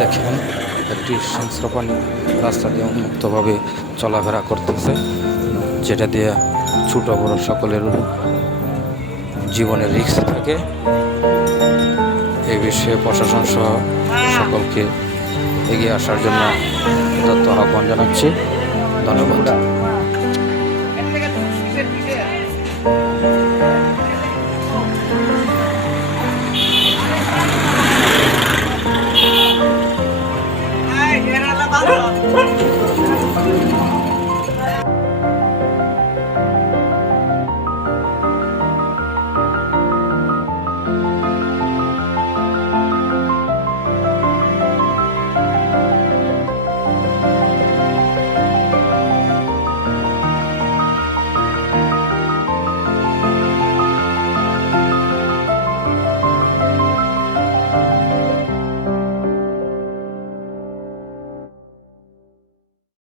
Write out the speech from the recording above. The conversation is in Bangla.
দেখেন একটি হিংস্র প্রাণী রাস্তা দিয়ে উন্মুক্তভাবে চলাফেরা করতেছে, যেটা দিয়ে ছোট বড় সকলের জীবনের রিস্ক থাকে। এই বিষয়ে প্রশাসন সহ সকলকে এগিয়ে আসার জন্য আহ্বান জানাচ্ছি। ধন্যবাদ।